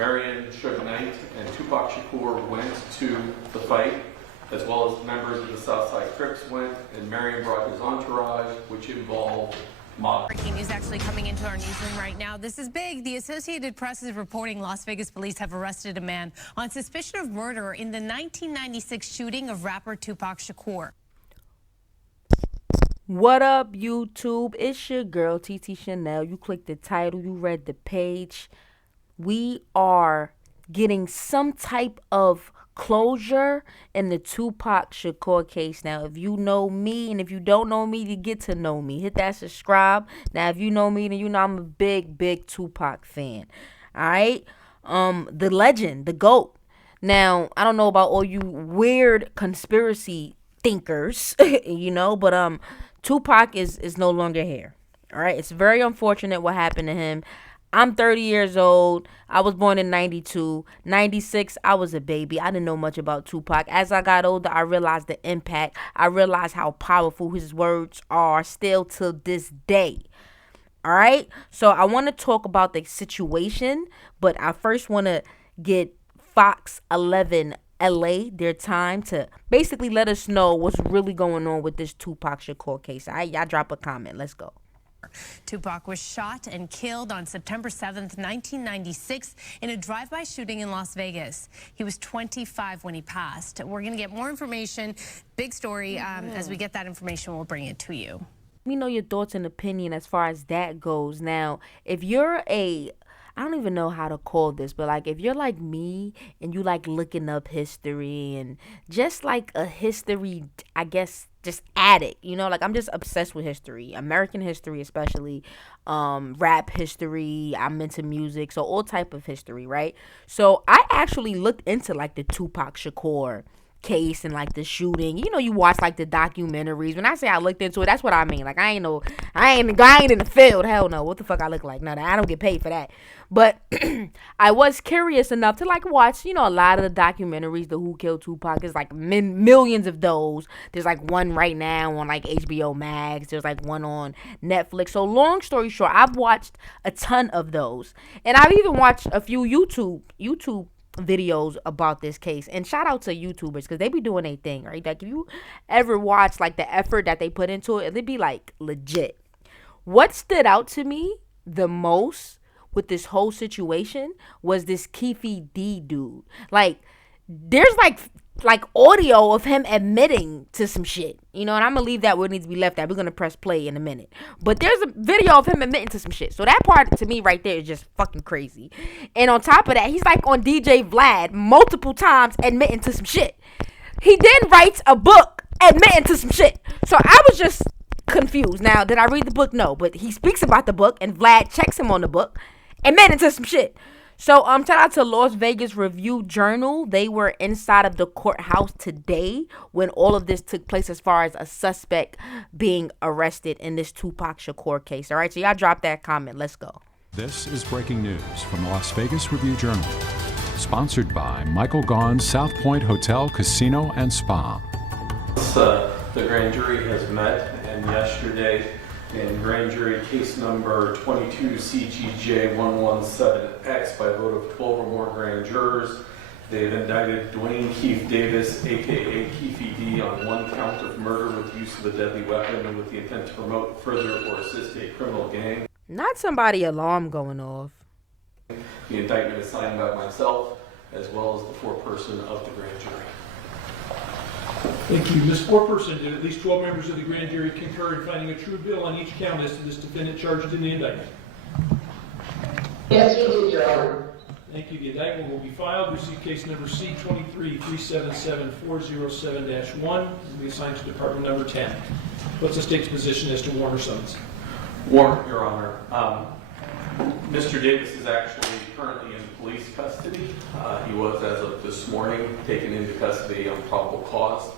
Marion Suge Knight and Tupac Shakur went to the fight, as well as members of the Southside Crips went, and Marion brought his entourage, which involved mob. Breaking news actually coming into our newsroom right now. This is big. The Associated Press is reporting Las Vegas police have arrested a man on suspicion of murder in the 1996 shooting of rapper Tupac Shakur. What up, YouTube? It's your girl, TT Shanell. You clicked the title, you read the page. We are getting some type of closure in the Tupac Shakur case. Now, if you know me, and if you don't know me, you get to know me. Hit that subscribe. Now, if you know me, then you know I'm a big Tupac fan. All right? The legend, the GOAT. Now, I don't know about all you weird conspiracy thinkers, but Tupac is no longer here. All right? It's very unfortunate what happened to him. I'm 30 years old. I was born in 92. 96, I was a baby. I didn't know much about Tupac. As I got older, I realized the impact. I realized how powerful his words are still to this day. All right? So I want to talk about the situation, but I first want to get Fox 11 LA their time to basically let us know what's really going on with this Tupac Shakur case. All right? Y'all drop a comment. Let's go. Tupac was shot and killed on September 7th, 1996 in a drive-by shooting in Las Vegas. He was 25 when he passed. We're going to get more information, big story. As we get that information, we'll bring it to you. Let me know your thoughts and opinion as far as that goes. Now, if you're I don't even know how to call this, but like if you're like me and you like looking up history and just like a history, I guess, just addict, like I'm just obsessed with history, American history especially, rap history. I'm into music, so all type of history, right? So I actually looked into like the Tupac Shakur case and like the shooting. You watch like the documentaries. When I say I looked into it, that's what I mean. Like I ain't in the field. Hell no. What the fuck I look like? No, I don't get paid for that. But I was curious enough to like watch, a lot of the documentaries, the Who Killed Tupac. There's like millions of those. There's like one right now on like HBO Max. There's like one on Netflix. So long story short, I've watched a ton of those. And I've even watched a few YouTube videos about this case, and shout out to YouTubers because they be doing their thing, right? Like if you ever watch like the effort that they put into it, it'd be like legit. What stood out to me the most with this whole situation was this Keefe D dude. Like there's like audio of him admitting to some shit, and I'm gonna leave that where it needs to be left at. We're gonna press play in a minute, but there's a video of him admitting to some shit. So that part to me right there is just fucking crazy. And on top of that, he's like on DJ Vlad multiple times admitting to some shit. He then writes a book admitting to some shit. So I was just confused. Now, did I read the book? No, but he speaks about the book and Vlad checks him on the book admitting to some shit. So, shout out to Las Vegas Review-Journal. They were inside of the courthouse today when all of this took place as far as a suspect being arrested in this Tupac Shakur case. All right, so y'all drop that comment. Let's go. This is breaking news from Las Vegas Review-Journal. Sponsored by Michael Gaughan's South Point Hotel, Casino, and Spa. The grand jury has met, and yesterday, in grand jury case number 22 CGJ 117X, by vote of 12 or more grand jurors, they've indicted Dwayne Keefe Davis, aka Keefe D, on one count of murder with use of a deadly weapon and with the intent to promote, further, or assist a criminal gang. Not somebody alarm going off. The indictment is signed by myself, as well as the foreperson of the grand jury. Thank you. Ms. Foreperson, did at least 12 members of the grand jury concur in finding a true bill on each count as to this defendant charged in the indictment? Yes, we did, Your Honor. Thank you. The indictment will be filed. Receive case number C-23-377407-1. Will be assigned to department number 10. What's the state's position as to warrant or summons? Warrant, Your Honor. Mr. Davis is actually currently in police custody. He was, as of this morning, taken into custody on probable cause.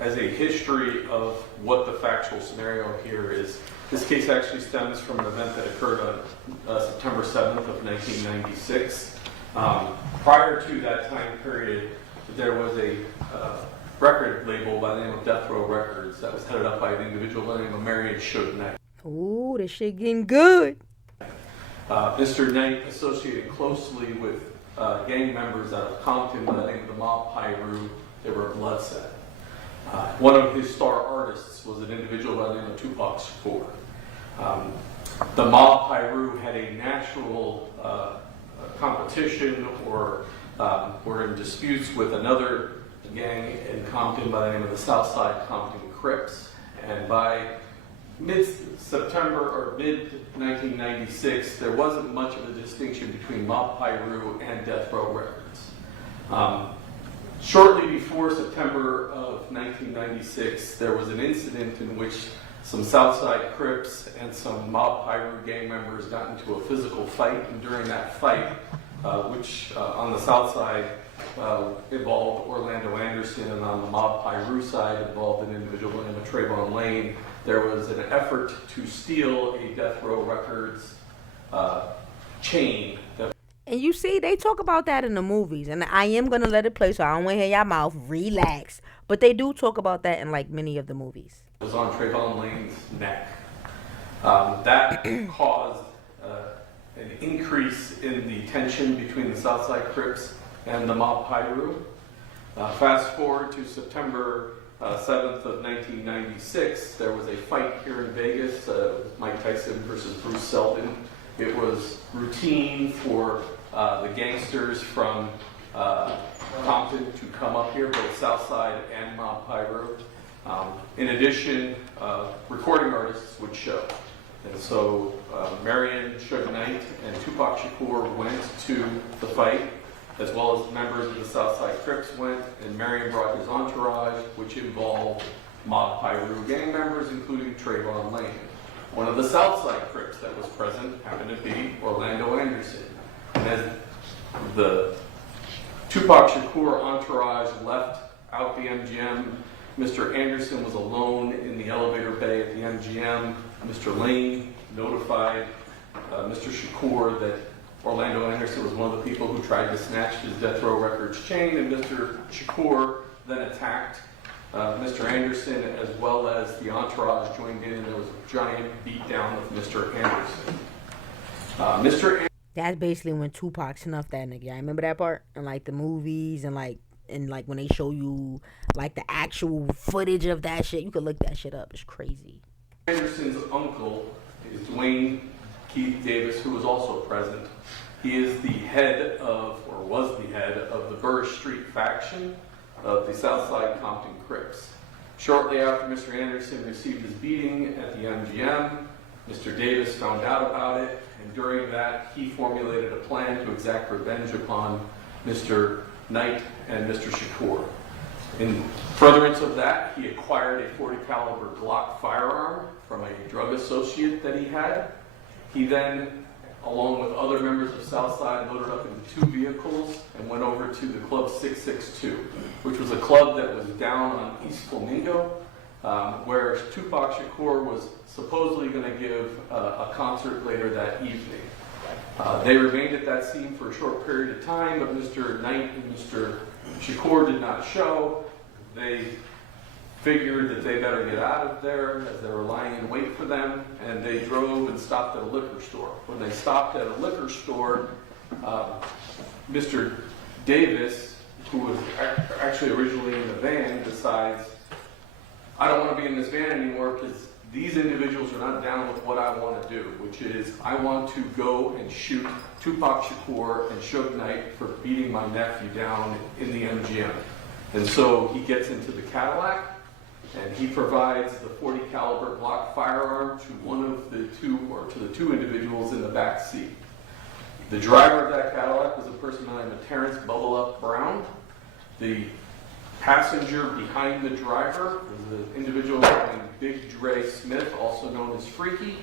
As a history of what the factual scenario here is, this case actually stems from an event that occurred on September 7th of 1996. Prior to that time period, there was a record label by the name of Death Row Records that was headed up by an individual by the name of Marion Suge Knight. Ooh, this shit getting good. Mr. Knight associated closely with gang members out of Compton by the name of the Mob Piru. They were Bloodset. One of his star artists was an individual by the name of Tupac Shakur. The Mob Piru had a natural competition or were in disputes with another gang in Compton by the name of the Southside Compton Crips. And by mid-September or mid-1996, there wasn't much of a distinction between Mob Piru and Death Row Records. Shortly before September of 1996, there was an incident in which some Southside Crips and some Mob Piru gang members got into a physical fight, and during that fight, which on the South Side involved Orlando Anderson, and on the Mob Piru side involved an individual named Trayvon Lane, there was an effort to steal a Death Row Records chain. And you see, they talk about that in the movies, and I am going to let it play, so I don't want to hear your mouth. Relax. But they do talk about that in, like, many of the movies. It was on Trayvon Lane's neck. That caused an increase in the tension between the Southside Crips and the Mob Piru. Fast forward to September 7th of 1996, there was a fight here in Vegas, Mike Tyson versus Bruce Seldon. It was routine for the gangsters from Compton to come up here, both Southside and Mob Piru. In addition, recording artists would show. And so Marion, Suge Knight, and Tupac Shakur went to the fight, as well as members of the Southside Crips went, and Marion brought his entourage, which involved Mob Piru gang members, including Trayvon Lane. One of the Southside Crips that was present happened to be Orlando Anderson. And as the Tupac Shakur entourage left out the MGM, Mr. Anderson was alone in the elevator bay at the MGM. Mr. Lane notified Mr. Shakur that Orlando Anderson was one of the people who tried to snatch his Death Row Records chain, and Mr. Shakur then attacked Mr. Anderson, as well as the entourage joined in, and there was a giant beatdown with Mr. Anderson. That's basically when Tupac snuffed that nigga. I remember that part in, like, the movies and when they show you, like, the actual footage of that shit. You could look that shit up. It's crazy. Anderson's uncle is Dwayne Keith Davis, who was also present. He is the head of, or was the head of, the Burr Street faction of the Southside Compton Crips. Shortly after Mr. Anderson received his beating at the MGM, Mr. Davis found out about it, and during that, he formulated a plan to exact revenge upon Mr. Knight and Mr. Shakur. In furtherance of that, he acquired a .40 caliber Glock firearm from a drug associate that he had. He then, along with other members of Southside, loaded up into 2 vehicles and went over to the Club 662, which was a club that was down on East Flamingo, where Tupac Shakur was supposedly going to give a concert later that evening. They remained at that scene for a short period of time, but Mr. Knight and Mr. Shakur did not show. They figured that they better get out of there, as they were lying in wait for them, and they drove and stopped at a liquor store. When they stopped at a liquor store, Mr. Davis, who was actually originally in the van, decides, I don't want to be in this van anymore because these individuals are not down with what I want to do, which is I want to go and shoot Tupac Shakur and Suge Knight for beating my nephew down in the MGM. And so he gets into the Cadillac, and he provides the .40 caliber Glock firearm to one of the two, or to the 2 individuals in the back seat. The driver of that Cadillac was a person named Terrence Bubble Up Brown. The passenger behind the driver was an individual named Big Dre Smith, also known as Freaky.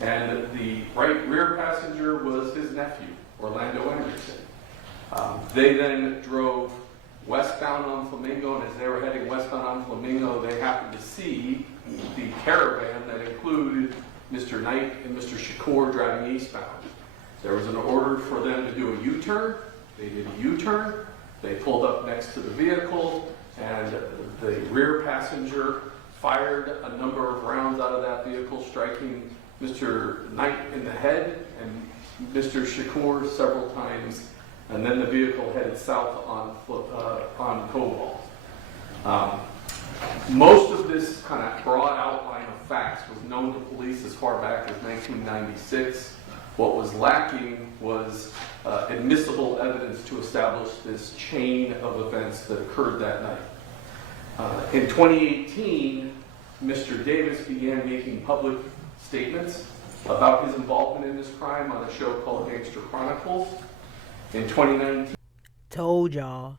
And the right rear passenger was his nephew, Orlando Anderson. They then drove westbound on Flamingo, and as they were heading westbound on Flamingo, they happened to see the caravan that included Mr. Knight and Mr. Shakur driving eastbound. There was an order for them to do a U-turn. They did a U-turn. They pulled up next to the vehicle, and the rear passenger fired a number of rounds out of that vehicle, striking Mr. Knight in the head and Mr. Shakur several times, and then the vehicle headed south on Cobalt. Most of this kind of broad outline of facts was known to police as far back as 1996. What was lacking was admissible evidence to establish this chain of events that occurred that night. In 2018, Mr. Davis began making public statements about his involvement in this crime on a show called Gangster Chronicles. In 2019, Told y'all.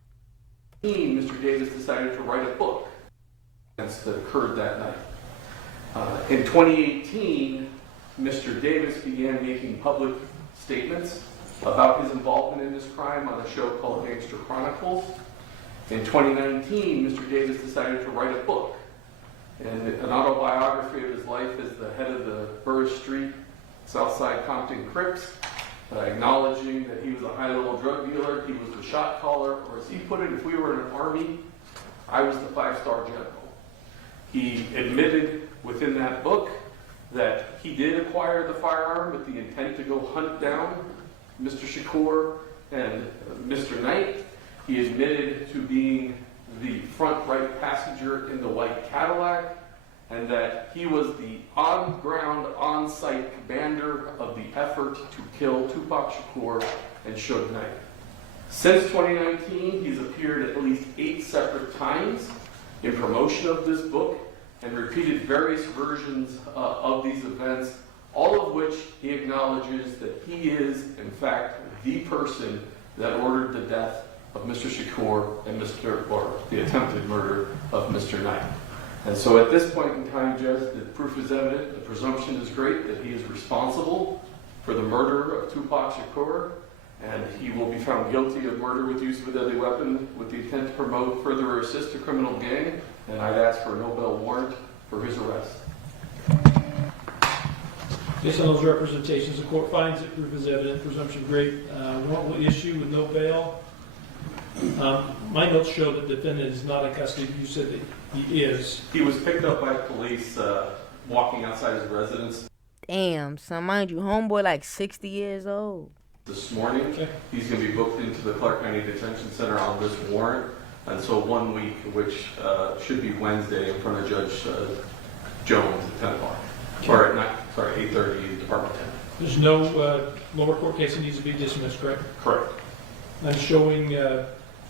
Mr. Davis decided to write a book that occurred that night. In 2018, Mr. Davis began making public statements about his involvement in this crime on a show called Gangster Chronicles. In 2019, Mr. Davis decided to write a book, and an autobiography of his life as the head of the Burris Street Southside Compton Crips, acknowledging that he was a high-level drug dealer, he was the shot caller, or as he put it, if we were in an army, I was the 5-star general. He admitted within that book that he did acquire the firearm with the intent to go hunt down Mr. Shakur and Mr. Knight. He admitted to being the front right passenger in the white Cadillac, and that he was the on-ground, on-site commander of the effort to kill Tupac Shakur and Suge Knight. Since 2019, he's appeared at least 8 separate times in promotion of this book and repeated various versions of these events, all of which he acknowledges that he is, in fact, the person that ordered the death of Mr. Shakur and the attempted murder of Mr. Knight. And so at this point in time, Judge, the proof is evident, the presumption is great that he is responsible for the murder of Tupac Shakur, and he will be found guilty of murder with use of a deadly weapon with the intent to promote, further, or assist a criminal gang, and I'd ask for a no-bail warrant for his arrest. Based on those representations, the court finds that proof is evident, presumption great. Warrant will issue with no bail. My notes show that the defendant is not in custody. You said that he is. He was picked up by police walking outside his residence Damn, son, mind you, homeboy like 60 years old. this morning. Okay. He's going to be booked into the Clark County Detention Center on this warrant. And so 1 week, which should be Wednesday, in front of Judge Jones at 10 o'clock. Or at 8:30, Department 10. There's no lower court case that needs to be dismissed, correct? Correct. I'm showing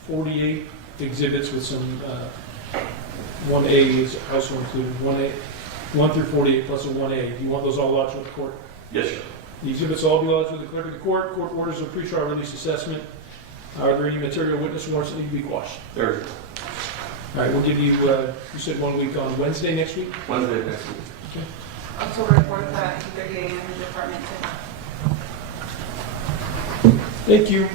48 exhibits with some 1A is also included. 1A, 1 through 48 plus a 1A. You want those all lodged with the court? Yes, sir. The exhibits will all be lodged with the clerk of the court. Court orders a pretrial release assessment. Are there any material witness warrants that need to be quashed? There. All right, we'll give you, you said 1 week on Wednesday next week? Wednesday next week. Okay. October 4th at 2:30 a.m. in Department 10. Thank you.